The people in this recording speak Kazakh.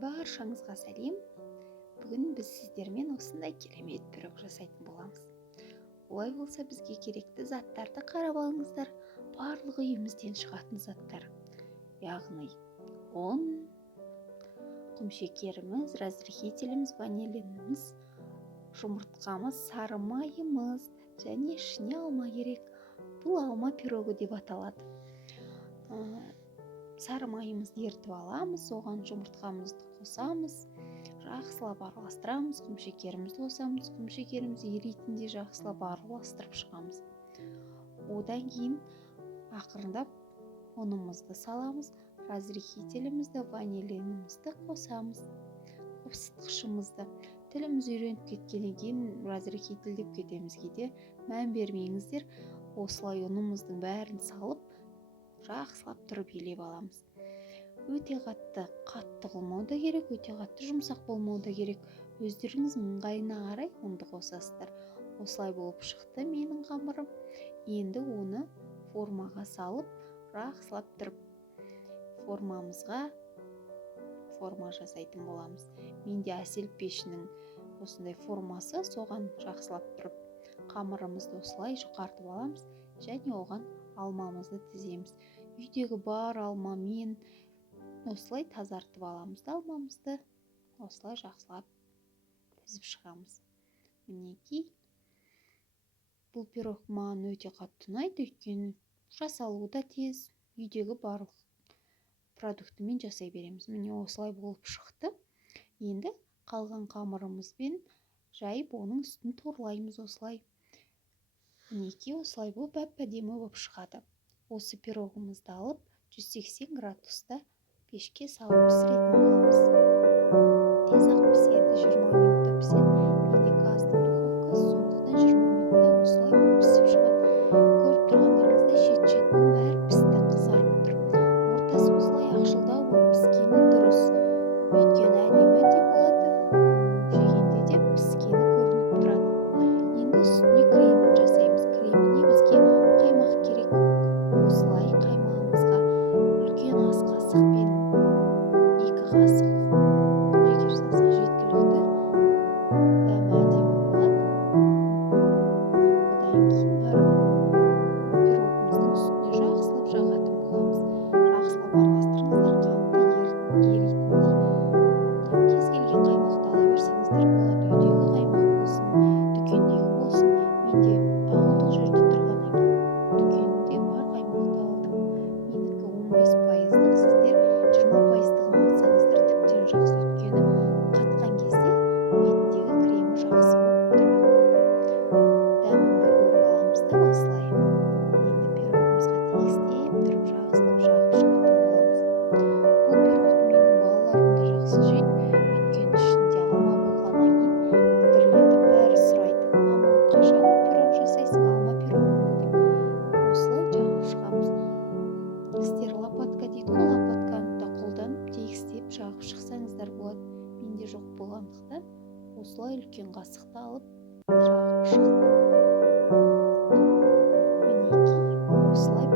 Баршаңызға сәлем. Бүгін біз сіздермен осындай керемет пирог жасайтын боламыз. Олай болса бізге керекті заттарды қарап алыңыздар. Барлығы үйімізден шығатын заттар. Яғни ұн, құмшекеріміз, разрыхителіміз, ванилиніміз, жұмыртқамыз, сары майымыз және ішіне алма керек. Бұл алма пирогы деп аталады. Сары майымызды ертіп аламыз, оған жұмыртқамызды қосамыз, жақсылап араластырамыз, құмшекерімізді қосамыз, құмшекеріміз ерейтінде жақсылап араластырып шығамыз. Одан кейін ақырындап ұнымызды саламыз, разрыхителімізді, ванилинімізді қосамыз, ысытқышымызды. Тіліміз үйреніп кеткеннен кейін разрыхитель деп кетеміз кейде, мән бермеңіздер. Осылай ұнымыздың бәрін салып, жақсылап тұрып елеп аламыз. Өте қатты қылмау да керек, өте қатты жұмсақ болмау да керек. Өздеріңіз ыңғайына қарай ұнды қосасыздар. Осылай болып шықты менің қамырым. Енді оны формаға салып, жақсылап тұрып форма жасайтын боламыз. Менде әсел пешінің осындай формасы, соған жақсылап тұрып қамырымызды осылай жұқартып аламыз және оған алмамызды тіземіз. Үйдегі бар алмамен осылай тазартып аламыз да алмамызды осылай жақсылап тізіп шығамыз. Мінекей, бұл пирог маған өте қатты ұнайды, өйткені жасалуы да тез, үйдегі барлық продуктымен жасай береміз. Міне осылай болып шықты. Енді қалған қамырымызбен жайып оның үстін торлаймыз осылай. Мінекей, осылай болып әп-әдемі болып шығады. Осы пирогымызды алып 180 градуста пешке салып пісіретін боламыз. Тез-ақ піседі, 20 минутта піседі. Менде газдың духовкасы, сондықтан 20 минутта осылай болып пісіп шығады. Көріп тұрғандарыңыздай шет-шетінің бәрі пісті, қызарып тұр. Ортасы осылай ақшылдау болып піскені дұрыс. Өйткені әдемі де болады, жегенде де піскені көрініп тұрады. Енді үстіне кремін жасаймыз. Креміне бізге қаймақ керек. Осылай қаймағымызға үлкен ас қасықпен 2 қасық құмшекер салсақ жеткілікті. Дәмі әдемі болады. Одан кейін барып пирогымыздың үстіне жақсылап жағатын боламыз. Жақсылап араластырыңыздар, қанты еритіндей. Кез келген қаймақты ала берсеңіздер болады. Үйдегі қаймақ болсын, дүкендегі болсын. Менде ауылдық жерде тұрғаннан кейін дүкенінде бар қаймақты алдым. Менікі 15%, сіздер 20%-ын алсаңыздар тіптен жақсы, өйткені қатқан кезде бетіндегі кремі жақсы болып тұрады. Дәмін бір көріп аламыз да осылай. Енді пирогымызға тегістеп тұрып жақсылап жағып шығатын боламыз. Бұл пирогты менің балаларым да жақсы жейді, өйткені ішінде алма болғаннан кейін тірлетіп бәрі сұрайды: мама, қашан пирог жасайсың, алма пирогыңды деп. Осылай жағып шығамыз. Сіздер лопатка дейді ғой, лопатканы да қолданып тегістеп жағып шықсаңыздар болады. Менде жоқ болғандықтан осылай үлкен қасықты алып жағып шықтым. Мінекей, осылай